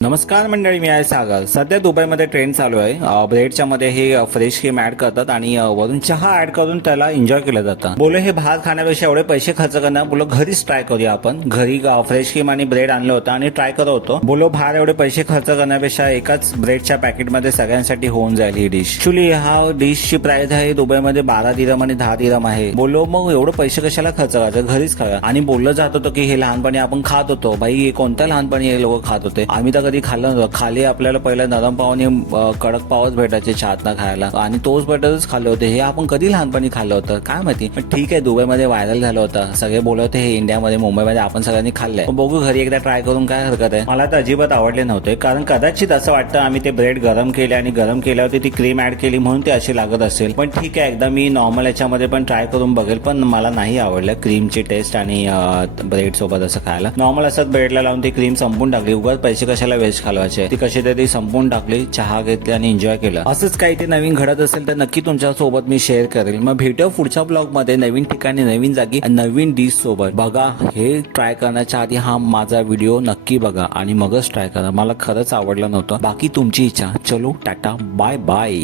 नमस्कार मंडळी, मी आहे सागर. सध्या दुबईमध्ये ट्रेंड चालू आहे. ब्रेडच्या मध्ये हे फ्रेश क्रीम ऍड करतात आणि वरून चहा ऍड करून त्याला एन्जॉय केलं जातं. बोलो हे बाहेर खाण्यापेक्षा एवढे पैसे खर्च करणार, बोलो घरीच ट्राय करूया आपण. घरी फ्रेश क्रीम आणि ब्रेड आणलं होतं आणि ट्राय करत होतो. बोलो बाहेर एवढे पैसे खर्च करण्यापेक्षा एकाच ब्रेडच्या पॅकेटमध्ये सगळ्यांसाठी होऊन जाईल ही डिश. ऍक्च्युली हा डिशची प्राइस आहे दुबईमध्ये 12 दिरम आणि 10 दिरम आहे. बोलो मग एवढे पैसे कशाला खर्च करायचं, घरीच करा. आणि बोललं जात होतं की हे लहानपणी आपण खात होतो. भाई कोणत्या लहानपणी हे लोक खात होते, आम्ही तर कधी खाल्लं नव्हतं. खाली आपल्याला पहिला नरम पाव आणि कडक पावच भेटायचे चहातनं खायला आणि तोच बटरच खाल्ले होते. हे आपण कधी लहानपणी खाल्लं होतं काय माहिती. पण ठीक आहे, दुबईमध्ये व्हायरल झालं होतं, सगळे बोलत होते हे इंडियामध्ये मुंबईमध्ये आपण सगळ्यांनी खाल्लंय. पण बघू घरी एकदा ट्राय करून काय हरकत आहे. मला तर अजिबात आवडले नव्हते, कारण कदाचित असं वाटतं आम्ही ते ब्रेड गरम केले आणि गरम केल्यावरती ती क्रीम ऍड केली म्हणून ते अशी लागत असेल. पण ठीक आहे, एकदा मी नॉर्मल याच्यामध्ये पण ट्राय करून बघेल. पण मला नाही आवडलं क्रीमची टेस्ट आणि ब्रेड सोबत असं खायला. नॉर्मल असं ब्रेडला लावून ती क्रीम संपून टाकली. उगाच पैसे कशाला वेस्ट घालवायचे. ती कशी तरी संपून टाकली, चहा घेतली आणि एन्जॉय केलं. असंच काही ते नवीन घडत असेल तर नक्की तुमच्या सोबत मी शेअर करेल. मग भेटूया पुढच्या ब्लॉग मध्ये नवीन ठिकाणी, नवीन जागी, नवीन डिश सोबत. बघा हे ट्राय करण्याच्या आधी हा माझा व्हिडिओ नक्की बघा आणि मगच ट्राय करा. मला खरंच आवडलं नव्हतं. बाकी तुमची इच्छा. चलो टाटा, बाय बाय.